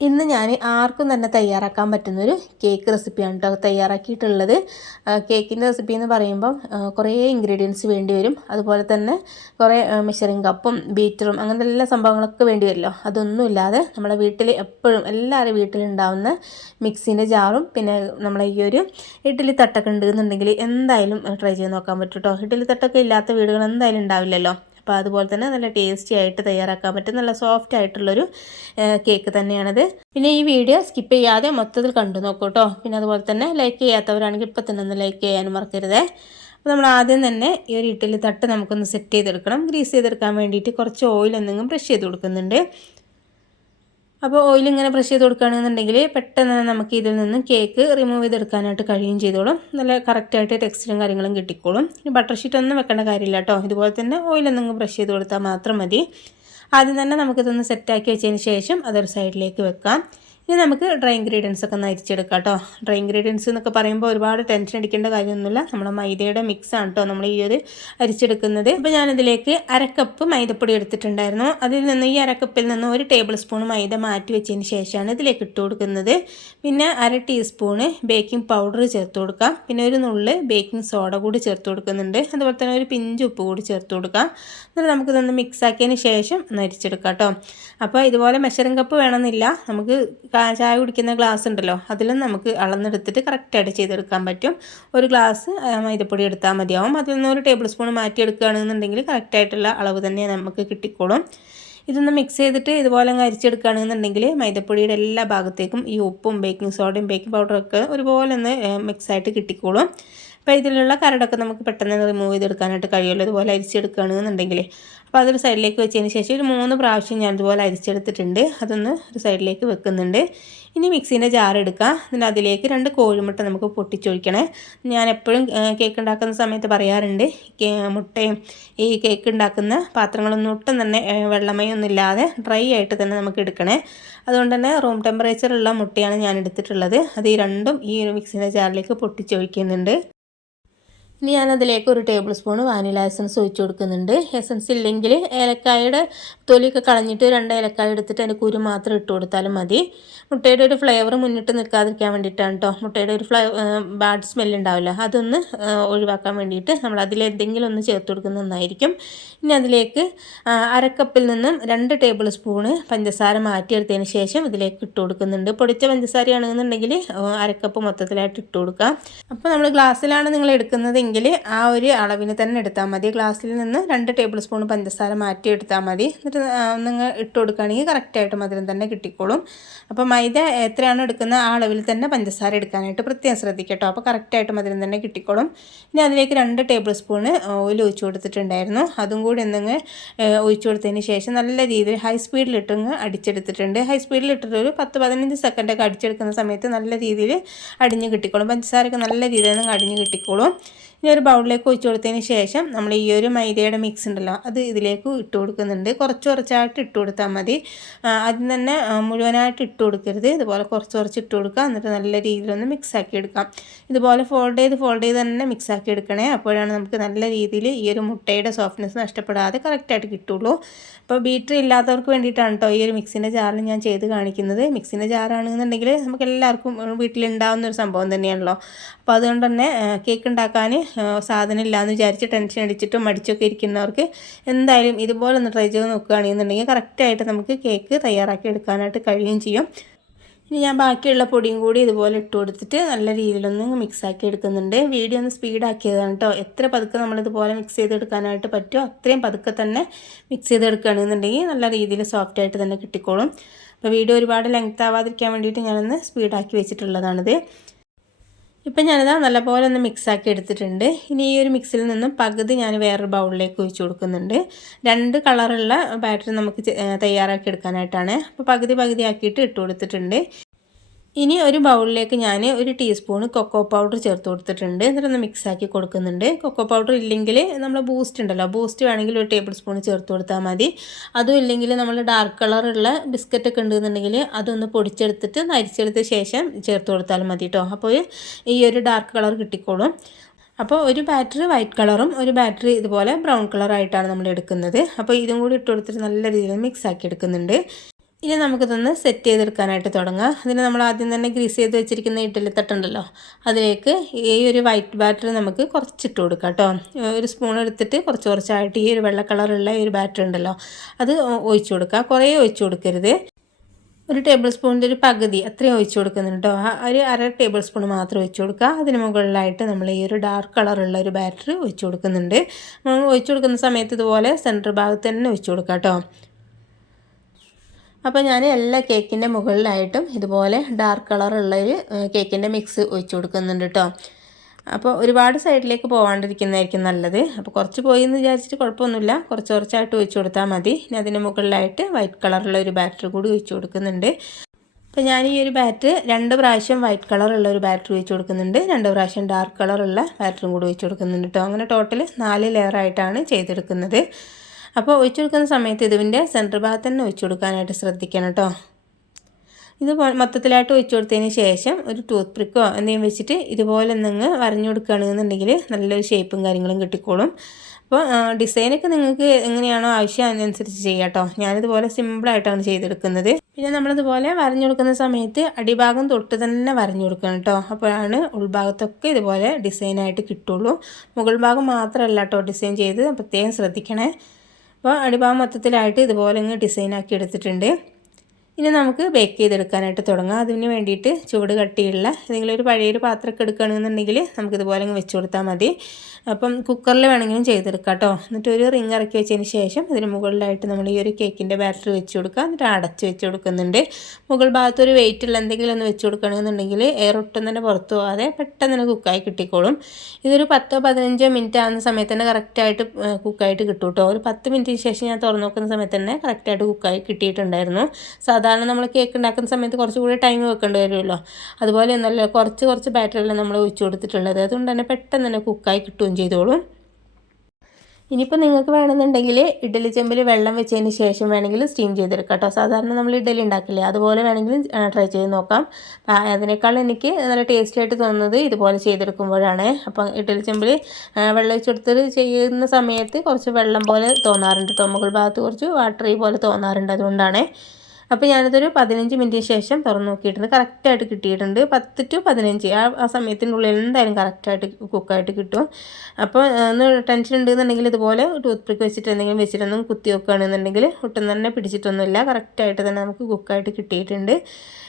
ഇന്ന് ഞാൻ ആർക്കും തന്നെ തയ്യാറാക്കാൻ പറ്റുന്നൊരു കേക്ക് റെസിപ്പിയാണ് കേട്ടോ തയ്യാറാക്കിയിട്ടുള്ളത്. കേക്കിൻ്റെ റെസിപ്പി എന്ന് പറയുമ്പം കുറേ ഇൻഗ്രീഡിയൻസ് വേണ്ടി വരും. അതുപോലെ തന്നെ കുറേ മെഷറിംഗ് കപ്പും ബീറ്ററും അങ്ങനത്തെ എല്ലാ സംഭവങ്ങളൊക്കെ വേണ്ടി വരുമല്ലോ. അതൊന്നുമില്ലാതെ നമ്മുടെ വീട്ടിൽ എപ്പോഴും എല്ലാവരും വീട്ടിലുണ്ടാവുന്ന മിക്സിൻ്റെ ജാറും പിന്നെ നമ്മളെ ഈ ഒരു ഇഡ്ഡലി തട്ടൊക്കെ ഉണ്ടെന്നുണ്ടെങ്കിൽ എന്തായാലും ട്രൈ ചെയ്ത് നോക്കാൻ പറ്റും കേട്ടോ. ഇഡ്ഡലി തട്ടൊക്കെ ഇല്ലാത്ത വീടുകൾ എന്തായാലും ഉണ്ടാവില്ലല്ലോ. അപ്പോൾ അതുപോലെ തന്നെ നല്ല ടേസ്റ്റി ആയിട്ട് തയ്യാറാക്കാൻ പറ്റും, നല്ല സോഫ്റ്റ് ആയിട്ടുള്ളൊരു കേക്ക് തന്നെയാണത്. പിന്നെ ഈ വീഡിയോ സ്കിപ്പ് ചെയ്യാതെ മൊത്തത്തിൽ കണ്ടു നോക്കൂ കേട്ടോ. പിന്നെ അതുപോലെ തന്നെ ലൈക്ക് ചെയ്യാത്തവരാണെങ്കിൽ ഇപ്പോൾ തന്നെ ഒന്ന് ലൈക്ക് ചെയ്യാനും മറക്കരുതേ. അപ്പോൾ നമ്മൾ ആദ്യം തന്നെ ഈ ഒരു ഇഡ്ഡലി തട്ട് നമുക്കൊന്ന് സെറ്റ് ചെയ്തെടുക്കണം. ഗ്രീസ് ചെയ്തെടുക്കാൻ വേണ്ടിയിട്ട് കുറച്ച് ഓയിൽ എന്തെങ്കിലും ബ്രഷ് ചെയ്ത് കൊടുക്കുന്നുണ്ട്. അപ്പോൾ ഓയിൽ ഇങ്ങനെ ബ്രഷ് ചെയ്ത് കൊടുക്കുകയാണെന്നുണ്ടെങ്കിൽ പെട്ടെന്ന് നമുക്ക് ഇതിൽ നിന്ന് കേക്ക് റിമൂവ് ചെയ്തെടുക്കാനായിട്ട് കഴിയും ചെയ്തോളും. നല്ല കറക്റ്റായിട്ട് ടെക്സ്ചറും കാര്യങ്ങളും കിട്ടിക്കോളും. ഇനി ബട്ടർ ഷീറ്റ് ഒന്നും വെക്കേണ്ട കാര്യമില്ല കേട്ടോ. ഇതുപോലെ തന്നെ ഓയിൽ എന്തെങ്കിലും ബ്രഷ് ചെയ്ത് കൊടുത്താൽ മാത്രം മതി. ആദ്യം തന്നെ നമുക്കിതൊന്ന് സെറ്റാക്കി വെച്ചതിന് ശേഷം അതൊരു സൈഡിലേക്ക് വെക്കാം. ഇനി നമുക്ക് ഡ്രൈ ഇൻഗ്രീഡിയൻസ് ഒക്കെ ഒന്ന് അരിച്ചെടുക്കാം കേട്ടോ. ഡ്രൈ ഇൻഗ്രീഡിയൻസ് എന്നൊക്കെ പറയുമ്പോൾ ഒരുപാട് ടെൻഷൻ അടിക്കേണ്ട കാര്യമൊന്നുമില്ല. നമ്മുടെ മൈദയുടെ മിക്സാണ് കേട്ടോ നമ്മൾ ഈ ഒരു അരിച്ചെടുക്കുന്നത്. അപ്പോൾ ഞാനിതിലേക്ക് അരക്കപ്പ് മൈദപ്പൊടി എടുത്തിട്ടുണ്ടായിരുന്നു. അതിൽ നിന്ന് ഈ അരക്കപ്പിൽ നിന്ന് 1 ടേബിൾ സ്പൂൺ മൈദ മാറ്റി വെച്ചതിന് ശേഷമാണ് ഇതിലേക്ക് ഇട്ട് കൊടുക്കുന്നത്. പിന്നെ 1/2 ടീസ്പൂണ് ബേക്കിംഗ് പൗഡർ ചേർത്ത് കൊടുക്കാം. പിന്നെ ഒരു നുള്ള് ബേക്കിംഗ് സോഡ കൂടി ചേർത്ത് കൊടുക്കുന്നുണ്ട്. അതുപോലെ തന്നെ ഒരു പിഞ്ച് ഉപ്പ് കൂടി ചേർത്ത് കൊടുക്കാം. എന്നിട്ട് നമുക്കിതൊന്ന് മിക്സ് ആക്കിയതിന് ശേഷം ഒന്ന് അരിച്ചെടുക്കാം കേട്ടോ. അപ്പോൾ ഇതുപോലെ മെഷറിംഗ് കപ്പ് വേണമെന്നില്ല. നമുക്ക് ചായ കുടിക്കുന്ന ഗ്ലാസ് ഉണ്ടല്ലോ, അതിലും നമുക്ക് അളന്നെടുത്തിട്ട് കറക്റ്റായിട്ട് ചെയ്തെടുക്കാൻ പറ്റും. ഒരു ഗ്ലാസ് മൈദപ്പൊടി എടുത്താൽ മതിയാവും. അതിൽ നിന്ന് 1 ടേബിൾ സ്പൂൺ മാറ്റിയെടുക്കുകയാണെന്നുണ്ടെങ്കിൽ കറക്റ്റായിട്ടുള്ള അളവ് തന്നെ നമുക്ക് കിട്ടിക്കോളും. ഇതൊന്ന് മിക്സ് ചെയ്തിട്ട് ഇതുപോലെ അങ്ങ് അരിച്ചെടുക്കുകയാണെന്നുണ്ടെങ്കിൽ മൈദപ്പൊടിയുടെ എല്ലാ ഭാഗത്തേക്കും ഈ ഉപ്പും ബേക്കിംഗ് സോഡയും ബേക്കിംഗ് പൗഡറൊക്കെ ഒരുപോലെ ഒന്ന് മിക്സായിട്ട് കിട്ടിക്കോളും. അപ്പോൾ ഇതിലുള്ള കരടൊക്കെ നമുക്ക് പെട്ടെന്ന് റിമൂവ് ചെയ്തെടുക്കാനായിട്ട് കഴിയുമല്ലോ ഇതുപോലെ അരിച്ചെടുക്കുകയാണെന്നുണ്ടെങ്കിൽ. അപ്പോൾ അതൊരു സൈഡിലേക്ക് വെച്ചതിന് ശേഷം ഒരു 3 പ്രാവശ്യം ഞാൻ ഇതുപോലെ അരിച്ചെടുത്തിട്ടുണ്ട്. അതൊന്ന് ഒരു സൈഡിലേക്ക് വെക്കുന്നുണ്ട്. ഇനി മിക്സീൻ്റെ ജാർ എടുക്കുക. എന്നിട്ട് അതിലേക്ക് 2 കോഴിമുട്ട നമുക്ക് പൊട്ടിച്ചൊഴിക്കണേ. ഞാൻ എപ്പോഴും കേക്ക് ഉണ്ടാക്കുന്ന സമയത്ത് പറയാറുണ്ട്, മുട്ടയും ഈ കേക്ക് ഉണ്ടാക്കുന്ന പാത്രങ്ങളൊന്നും ഒട്ടും തന്നെ വെള്ളമയൊന്നും ഇല്ലാതെ ഡ്രൈ ആയിട്ട് തന്നെ നമുക്ക് എടുക്കണേ. അതുകൊണ്ട് തന്നെ റൂം ടെമ്പറേച്ചറുള്ള മുട്ടയാണ് ഞാൻ എടുത്തിട്ടുള്ളത്. അത് ഈ രണ്ടും ഈ മിക്സീൻ്റെ ജാറിലേക്ക് പൊട്ടിച്ചൊഴിക്കുന്നുണ്ട്. ഇനി ഞാനതിലേക്ക് 1 ടേബിൾ സ്പൂൺ വാനില എസൻസ് ഒഴിച്ച് കൊടുക്കുന്നുണ്ട്. എസൻസ് ഇല്ലെങ്കിൽ ഏലക്കായുടെ തൊലിയൊക്കെ കളഞ്ഞിട്ട് 2 ഏലക്കായ എടുത്തിട്ട് അതിൻ്റെ കുരു മാത്രം ഇട്ട് കൊടുത്താലും മതി. മുട്ടയുടെ ഒരു ഫ്ലേവർ മുന്നിട്ട് നിൽക്കാതിരിക്കാൻ വേണ്ടിയിട്ടാണ് കേട്ടോ. മുട്ടയുടെ ഒരു ബാഡ് സ്മെല്ല് ഉണ്ടാവില്ല, അതൊന്ന് ഒഴിവാക്കാൻ വേണ്ടിയിട്ട് നമ്മൾ അതിലെന്തെങ്കിലും ഒന്ന് ചേർത്ത് കൊടുക്കുന്നത് നന്നായിരിക്കും. ഇനി അതിലേക്ക് അരക്കപ്പിൽ നിന്നും 2 ടേബിൾ സ്പൂണ് പഞ്ചസാര മാറ്റിയെടുത്തതിന് ശേഷം ഇതിലേക്ക് ഇട്ട് കൊടുക്കുന്നുണ്ട്. പൊടിച്ച പഞ്ചസാരയാണെന്നുണ്ടെങ്കിൽ അരക്കപ്പ് മൊത്തത്തിലായിട്ട് ഇട്ട് കൊടുക്കാം. അപ്പോൾ നമ്മൾ ഗ്ലാസ്സിലാണ് നിങ്ങൾ എടുക്കുന്നതെങ്കിൽ ആ ഒരു അളവിന് തന്നെ എടുത്താൽ മതി. ഗ്ലാസ്സിൽ നിന്ന് 2 ടേബിൾ സ്പൂൺ പഞ്ചസാര മാറ്റി എടുത്താൽ മതി. എന്നിട്ട് നിങ്ങൾ ഇട്ട് കൊടുക്കുകയാണെങ്കിൽ കറക്റ്റായിട്ട് മധുരം തന്നെ കിട്ടിക്കോളും. അപ്പോൾ മൈദ എത്രയാണ് എടുക്കുന്നത് ആ അളവിൽ തന്നെ പഞ്ചസാര എടുക്കാനായിട്ട് പ്രത്യേകം ശ്രദ്ധിക്കട്ടോ. അപ്പോൾ കറക്റ്റായിട്ട് മധുരം തന്നെ കിട്ടിക്കോളും. ഇനി അതിലേക്ക് 2 ടേബിൾ സ്പൂൺ ഓയിൽ ഒഴിച്ച് കൊടുത്തിട്ടുണ്ടായിരുന്നു. അതും കൂടി എന്തെങ്കിലും ഒഴിച്ച് കൊടുത്തതിന് ശേഷം നല്ല രീതിയിൽ ഹൈ സ്പീഡിലിട്ടങ്ങ് അടിച്ചെടുത്തിട്ടുണ്ട്. ഹൈ സ്പീഡിലിട്ടിട്ട് ഒരു 10-15 സെക്കൻഡൊക്കെ അടിച്ചെടുക്കുന്ന സമയത്ത് നല്ല രീതിയിൽ അടിഞ്ഞ് കിട്ടിക്കോളും. പഞ്ചസാരയൊക്കെ നല്ല രീതിയിൽ നിന്ന് അടിഞ്ഞ് കിട്ടിക്കോളും. ഇനി ഒരു ബൗളിലേക്ക് ഒഴിച്ച് കൊടുത്തതിന് ശേഷം നമ്മൾ ഈ ഒരു മൈദയുടെ മിക്സ് ഉണ്ടല്ലോ അത് ഇതിലേക്ക് ഇട്ട് കൊടുക്കുന്നുണ്ട്. കുറച്ചായിട്ട് ഇട്ട് കൊടുത്താൽ മതി. ആദ്യം തന്നെ മുഴുവനായിട്ട് ഇട്ട് കൊടുക്കരുത്. ഇതുപോലെ കുറച്ച് ഇട്ട് കൊടുക്കുക. എന്നിട്ട് നല്ല രീതിയിലൊന്ന് മിക്സാക്കി എടുക്കാം. ഇതുപോലെ ഫോൾഡ് ചെയ്ത് തന്നെ മിക്സാക്കി എടുക്കണേ. അപ്പോഴാണ് നമുക്ക് നല്ല രീതിയിൽ ഈ ഒരു മുട്ടയുടെ സോഫ്റ്റ്നെസ് നഷ്ടപ്പെടാതെ കറക്റ്റായിട്ട് കിട്ടുള്ളൂ. അപ്പോൾ ബീറ്റർ ഇല്ലാത്തവർക്ക് വേണ്ടിയിട്ടാണ് കേട്ടോ ഈ ഒരു മിക്സിൻ്റെ ജാറിൽ ഞാൻ ചെയ്ത് കാണിക്കുന്നത്. മിക്സിൻ്റെ ജാറാണെന്നുണ്ടെങ്കിൽ നമുക്ക് എല്ലാവർക്കും വീട്ടിലുണ്ടാകുന്ന ഒരു സംഭവം തന്നെയാണല്ലോ. അപ്പോൾ അതുകൊണ്ട് തന്നെ കേക്ക് ഉണ്ടാക്കാൻ സാധനം ഇല്ലയെന്ന് വിചാരിച്ച് ടെൻഷൻ അടിച്ചിട്ടും മടിച്ചൊക്കെ ഇരിക്കുന്നവർക്ക് എന്തായാലും ഇതുപോലെ ഒന്ന് ട്രൈ ചെയ്ത് നോക്കുകയാണെന്നുണ്ടെങ്കിൽ കറക്റ്റായിട്ട് നമുക്ക് കേക്ക് തയ്യാറാക്കി എടുക്കാനായിട്ട് കഴിയുകയും ചെയ്യും. ഇനി ഞാൻ ബാക്കിയുള്ള പൊടിയും കൂടി ഇതുപോലെ ഇട്ട് കൊടുത്തിട്ട് നല്ല രീതിയിലൊന്ന് മിക്സാക്കി എടുക്കുന്നുണ്ട്. വീഡിയോ ഒന്ന് സ്പീഡാക്കിയതാണ് കേട്ടോ. എത്ര പതുക്കെ നമ്മളിതുപോലെ മിക്സ് ചെയ്തെടുക്കാനായിട്ട് പറ്റുമോ അത്രയും പതുക്കെ തന്നെ മിക്സ് ചെയ്തെടുക്കുകയാണെന്നുണ്ടെങ്കിൽ നല്ല രീതിയിൽ സോഫ്റ്റായിട്ട് തന്നെ കിട്ടിക്കോളും. അപ്പോൾ വീഡിയോ ഒരുപാട് ലെങ്ത് ആവാതിരിക്കാൻ വേണ്ടിയിട്ട് ഞാനൊന്ന് സ്പീഡാക്കി വെച്ചിട്ടുള്ളതാണിത്. ഇപ്പം ഞാനിതാ നല്ലപോലെ ഒന്ന് മിക്സാക്കി എടുത്തിട്ടുണ്ട്. ഇനി ഈ ഒരു മിക്സിൽ നിന്നും പകുതി ഞാൻ വേറൊരു ബൗളിലേക്ക് ഒഴിച്ച് കൊടുക്കുന്നുണ്ട്. 2 കളറുള്ള ബാറ്റർ നമുക്ക് തയ്യാറാക്കി എടുക്കാനായിട്ടാണ്. അപ്പോൾ പകുതി ആക്കിയിട്ട് ഇട്ട് കൊടുത്തിട്ടുണ്ട്. ഇനി ഒരു ബൗളിലേക്ക് ഞാൻ 1 ടീസ്പൂൺ കൊക്കോ പൗഡർ ചേർത്ത് കൊടുത്തിട്ടുണ്ട്. എന്നിട്ടൊന്ന് മിക്സാക്കി കൊടുക്കുന്നുണ്ട്. കൊക്കോ പൗഡർ ഇല്ലെങ്കിൽ നമ്മൾ ബൂസ്റ്റ് ഉണ്ടല്ലോ, ബൂസ്റ്റ് വേണമെങ്കിൽ 1 ടേബിൾ സ്പൂൺ ചേർത്ത് കൊടുത്താൽ മതി. അതും ഇല്ലെങ്കിൽ നമ്മൾ ഡാർക്ക് കളറുള്ള ബിസ്ക്കറ്റൊക്കെ ഉണ്ടെന്നുണ്ടെങ്കിൽ അതൊന്ന് പൊടിച്ചെടുത്തിട്ട് അരിച്ചെടുത്ത ശേഷം ചേർത്ത് കൊടുത്താലും മതി കേട്ടോ. അപ്പോൾ ഈ ഒരു ഡാർക്ക് കളർ കിട്ടിക്കോളും. അപ്പോൾ ഒരു ബാറ്ററി വൈറ്റ് കളറും ഒരു ബാറ്ററി ഇതുപോലെ ബ്രൗൺ കളറായിട്ടാണ് നമ്മൾ എടുക്കുന്നത്. അപ്പോൾ ഇതും കൂടി ഇട്ട് കൊടുത്തിട്ട് നല്ല രീതിയിൽ മിക്സാക്കി എടുക്കുന്നുണ്ട്. ഇനി നമുക്കിതൊന്ന് സെറ്റ് ചെയ്തെടുക്കാനായിട്ട് തുടങ്ങാം. അതിന് നമ്മൾ ആദ്യം തന്നെ ഗ്രീസ് ചെയ്ത് വെച്ചിരിക്കുന്ന ഇഡ്ഡലി തട്ടുണ്ടല്ലോ, അതിലേക്ക് ഈ ഒരു വൈറ്റ് ബാറ്റർ നമുക്ക് കുറച്ചിട്ട് കൊടുക്കാം കേട്ടോ. ഒരു സ്പൂൺ എടുത്തിട്ട് കുറച്ച് കുറച്ചായിട്ട് ഈ ഒരു വെള്ള കളറുള്ള ഈ ഒരു ബാറ്റർ ഉണ്ടല്ലോ അത് ഒഴിച്ചു കൊടുക്കുക. കുറേ ഒഴിച്ചു കൊടുക്കരുത്. ഒരു ടേബിൾ സ്പൂണിൻ്റെ ഒരു പകുതി അത്രയും ഒഴിച്ചു കൊടുക്കുന്നുണ്ട് കേട്ടോ. ഒരു അര ടേബിൾ സ്പൂൺ മാത്രം ഒഴിച്ചു കൊടുക്കുക. അതിന് മുകളിലായിട്ട് നമ്മൾ ഈ ഒരു ഡാർക്ക് കളറുള്ള ഒരു ബാറ്റർ ഒഴിച്ചു കൊടുക്കുന്നുണ്ട്. ഒഴിച്ചു കൊടുക്കുന്ന സമയത്ത് ഇതുപോലെ സെൻറ്റർ ഭാഗത്ത് തന്നെ ഒഴിച്ചു കൊടുക്കാം കേട്ടോ. അപ്പോൾ ഞാൻ എല്ലാ കേക്കിൻ്റെ മുകളിലായിട്ടും ഇതുപോലെ ഡാർക്ക് കളറുള്ളൊരു കേക്കിൻ്റെ മിക്സ് ഒഴിച്ചു കൊടുക്കുന്നുണ്ട് കേട്ടോ. അപ്പോൾ ഒരുപാട് സൈഡിലേക്ക് പോകാണ്ടിരിക്കുന്നതായിരിക്കും നല്ലത്. അപ്പോൾ കുറച്ച് പോയി എന്ന് വിചാരിച്ചിട്ട് കുഴപ്പമൊന്നുമില്ല, കുറച്ച് കുറച്ചായിട്ട് ഒഴിച്ചു കൊടുത്താൽ മതി. ഇനി അതിന് മുകളിലായിട്ട് വൈറ്റ് കളറുള്ള ഒരു ബാറ്റർ കൂടി ഒഴിച്ചു കൊടുക്കുന്നുണ്ട്. അപ്പോൾ ഞാൻ ഈ ഒരു ബാറ്റർ 2 പ്രാവശ്യം വൈറ്റ് കളറുള്ള ഒരു ബാറ്റർ ഒഴിച്ചു കൊടുക്കുന്നുണ്ട്, 2 പ്രാവശ്യം ഡാർക്ക് കളറുള്ള ബാറ്ററും കൂടി ഒഴിച്ചു കൊടുക്കുന്നുണ്ട് കേട്ടോ. അങ്ങനെ ടോട്ടൽ 4 ലെയറായിട്ടാണ് ചെയ്തെടുക്കുന്നത്. അപ്പോൾ ഒഴിച്ചു കൊടുക്കുന്ന സമയത്ത് ഇതിൻ്റെ സെൻറ്റർ ഭാഗത്ത് തന്നെ ഒഴിച്ചു കൊടുക്കാനായിട്ട് ശ്രദ്ധിക്കണം കേട്ടോ. ഇത് മൊത്തത്തിലായിട്ട് ഒഴിച്ചു കൊടുത്തതിന് ശേഷം ഒരു ടൂത്ത് പിക്കോ എന്തെങ്കിലും വെച്ചിട്ട് ഇതുപോലെ നിങ്ങൾ വരഞ്ഞു കൊടുക്കുകയാണെന്നുണ്ടെങ്കിൽ നല്ലൊരു ഷേപ്പും കാര്യങ്ങളും കിട്ടിക്കോളും. അപ്പോൾ ഡിസൈനൊക്കെ നിങ്ങൾക്ക് എങ്ങനെയാണോ ആവശ്യം അതിനനുസരിച്ച് ചെയ്യാം കേട്ടോ. ഞാനിതുപോലെ സിമ്പിളായിട്ടാണ് ചെയ്തെടുക്കുന്നത്. പിന്നെ നമ്മളിതുപോലെ വരഞ്ഞു കൊടുക്കുന്ന സമയത്ത് അടിഭാഗം തൊട്ട് തന്നെ വരഞ്ഞു കൊടുക്കണം കേട്ടോ. അപ്പോഴാണ് ഉൾഭാഗത്തൊക്കെ ഇതുപോലെ ഡിസൈനായിട്ട് കിട്ടുള്ളൂ. മുകൾ ഭാഗം മാത്രമല്ല കേട്ടോ ഡിസൈൻ ചെയ്ത് പ്രത്യേകം ശ്രദ്ധിക്കണേ. അപ്പോൾ അടിഭാഗം മൊത്തത്തിലായിട്ട് ഇതുപോലെ ഇങ്ങ് ഡിസൈനാക്കി എടുത്തിട്ടുണ്ട്. ഇനി നമുക്ക് ബേക്ക് ചെയ്തെടുക്കാനായിട്ട് തുടങ്ങാം. അതിന് വേണ്ടിയിട്ട് ചൂട് കട്ടിയുള്ള ഏതെങ്കിലും ഒരു പഴയൊരു പാത്രമൊക്കെ എടുക്കുകയാണെന്നുണ്ടെങ്കിൽ നമുക്കിതുപോലെ അങ്ങ് വെച്ച് കൊടുത്താൽ മതി. അപ്പം കുക്കറിൽ വേണമെങ്കിലും ചെയ്തെടുക്കാം കേട്ടോ. എന്നിട്ട് ഒരു റിങ് ഇറക്കി വെച്ചതിന് ശേഷം ഇതിന് മുകളിലായിട്ട് നമ്മൾ ഈ ഒരു കേക്കിൻ്റെ ബാറ്റർ വെച്ച് കൊടുക്കുക. എന്നിട്ട് അടച്ച് വെച്ച് കൊടുക്കുന്നുണ്ട്. മുകൾ ഭാഗത്തൊരു വെയിറ്റുള്ള എന്തെങ്കിലും ഒന്ന് വെച്ച് കൊടുക്കുകയാണെന്നുണ്ടെങ്കിൽ എയർ ഒട്ടും തന്നെ പുറത്തു പോകാതെ പെട്ടെന്ന് തന്നെ കുക്കായി കിട്ടിക്കോളും. ഇതൊരു 10-15 മിനിറ്റ് ആകുന്ന സമയത്ത് തന്നെ കറക്റ്റായിട്ട് കുക്കായിട്ട് കിട്ടും കേട്ടോ. ഒരു 10 മിനിറ്റിന് ശേഷം ഞാൻ തുറന്നു നോക്കുന്ന സമയത്ത് തന്നെ കറക്റ്റായിട്ട് കുക്കായി കിട്ടിയിട്ടുണ്ടായിരുന്നു. സാധാരണ നമ്മൾ കേക്ക് ഉണ്ടാക്കുന്ന സമയത്ത് കുറച്ചുകൂടി ടൈം വെക്കേണ്ടി വരുമല്ലോ, അതുപോലെ ഒന്നല്ല കുറച്ച് ബാറ്ററിയെല്ലാം നമ്മൾ ഒഴിച്ചു കൊടുത്തിട്ടുള്ളത്. അതുകൊണ്ട് തന്നെ പെട്ടെന്ന് തന്നെ കുക്കായി കിട്ടുകയും ചെയ്തോളും. ഇനിയിപ്പോൾ നിങ്ങൾക്ക് വേണമെന്നുണ്ടെങ്കിൽ ഇഡ്ഡലി ചെമ്പിൽ വെള്ളം വെച്ചതിന് ശേഷം വേണമെങ്കിൽ സ്റ്റീം ചെയ്തെടുക്കാം കേട്ടോ. സാധാരണ നമ്മൾ ഇഡ്ഡലി ഉണ്ടാക്കില്ലേ, അതുപോലെ വേണമെങ്കിലും ട്രൈ ചെയ്ത് നോക്കാം. അതിനേക്കാൾ എനിക്ക് നല്ല ടേസ്റ്റി ആയിട്ട് തോന്നുന്നത് ഇതുപോലെ ചെയ്തെടുക്കുമ്പോഴാണ്. അപ്പം ഇഡ്ഡലി ചെമ്പിൽ വെള്ളം ഒഴിച്ചെടുത്ത് ചെയ്യുന്ന സമയത്ത് കുറച്ച് വെള്ളം പോലെ തോന്നാറുണ്ട് കേട്ടോ. മുകൾ ഭാഗത്ത് കുറച്ച് വാട്ടറി പോലെ തോന്നാറുണ്ട്. അതുകൊണ്ടാണ്. അപ്പോൾ ഞാനിതൊരു 15 മിനിറ്റിന് ശേഷം തുറന്ന് നോക്കിയിട്ടുണ്ട്. കറക്റ്റായിട്ട് കിട്ടിയിട്ടുണ്ട്. 10 to 15 ആ സമയത്തിനുള്ളിൽ എന്തായാലും കറക്റ്റായിട്ട് കുക്കായിട്ട് കിട്ടും. അപ്പോൾ ഒന്ന് ടെൻഷൻ ഉണ്ടെന്നുണ്ടെങ്കിൽ ഇതുപോലെ ടൂത്ത് പിക്ക് വെച്ചിട്ട് എന്തെങ്കിലും വെച്ചിട്ടൊന്നും കുത്തി വെക്കുകയാണെന്നുണ്ടെങ്കിൽ ഒട്ടും തന്നെ പിടിച്ചിട്ടൊന്നുമില്ല. കറക്റ്റായിട്ട് തന്നെ നമുക്ക് കുക്കായിട്ട് കിട്ടിയിട്ടുണ്ട്.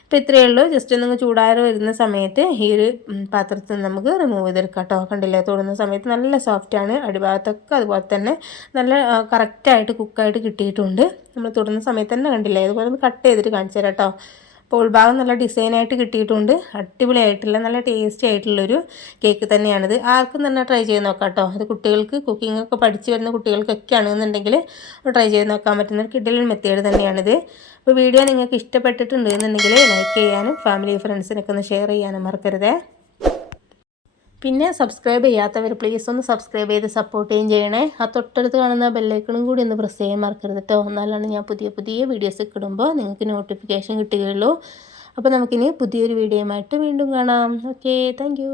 അപ്പോൾ ഇത്രയേ ഉള്ളൂ. ജസ്റ്റ് ഒന്നും ചൂടാറ് വരുന്ന സമയത്ത് ഈ ഒരു പാത്രത്തിൽ നിന്ന് നമുക്ക് റിമൂവ് ചെയ്തെടുക്കാം കേട്ടോ. കണ്ടില്ലേ, തൊടുന്ന സമയത്ത് നല്ല സോഫ്റ്റാണ്. അടിഭാഗത്തൊക്കെ അതുപോലെ തന്നെ നല്ല കറക്റ്റായിട്ട് കുക്കായിട്ട് കിട്ടിയിട്ടുണ്ട്. നമ്മൾ തൊടുന്ന സമയത്ത് തന്നെ കണ്ടില്ലേ, അതുപോലെ ഒന്ന് കട്ട് ചെയ്തിട്ട് കാണിച്ചു തരാം കേട്ടോ. അപ്പോൾ ഉൾഭാഗം നല്ല ഡിസൈനായിട്ട് കിട്ടിയിട്ടുണ്ട്. അടിപൊളിയായിട്ടുള്ള നല്ല ടേസ്റ്റി ആയിട്ടുള്ളൊരു കേക്ക് തന്നെയാണിത്. ആർക്കും തന്നെ ട്രൈ ചെയ്ത് നോക്കാം കേട്ടോ. അത് കുട്ടികൾക്ക് കുക്കിംഗ് ഒക്കെ പഠിച്ച് വരുന്ന കുട്ടികൾക്കൊക്കെ ആണെന്നുണ്ടെങ്കിൽ ട്രൈ ചെയ്ത് നോക്കാൻ പറ്റുന്ന ഒരു കിഡിലൻ മെത്തേഡ് തന്നെയാണിത്. അപ്പോൾ വീഡിയോ നിങ്ങൾക്ക് ഇഷ്ടപ്പെട്ടിട്ടുണ്ട് എന്നുണ്ടെങ്കിൽ ലൈക്ക് ചെയ്യാനും ഫാമിലി ഫ്രണ്ട്സിനൊക്കെ ഒന്ന് ഷെയർ ചെയ്യാനും മറക്കരുതേ. പിന്നെ സബ്സ്ക്രൈബ് ചെയ്യാത്തവർ പ്ലീസ് ഒന്ന് സബ്സ്ക്രൈബ് ചെയ്ത് സപ്പോർട്ട് ചെയ്യുകയും ചെയ്യണേ. ആ തൊട്ടടുത്ത് കാണുന്ന ബെല്ലൈക്കണും കൂടി ഒന്ന് പ്രസ് ചെയ്യാൻ മറക്കരുത് കേട്ടോ. എന്നാലാണ് ഞാൻ പുതിയ വീഡിയോസ് ഇടുമ്പോൾ നിങ്ങൾക്ക് നോട്ടിഫിക്കേഷൻ കിട്ടുകയുള്ളൂ. അപ്പോൾ നമുക്കിനി പുതിയൊരു വീഡിയോയുമായിട്ട് വീണ്ടും കാണാം. Okay, thank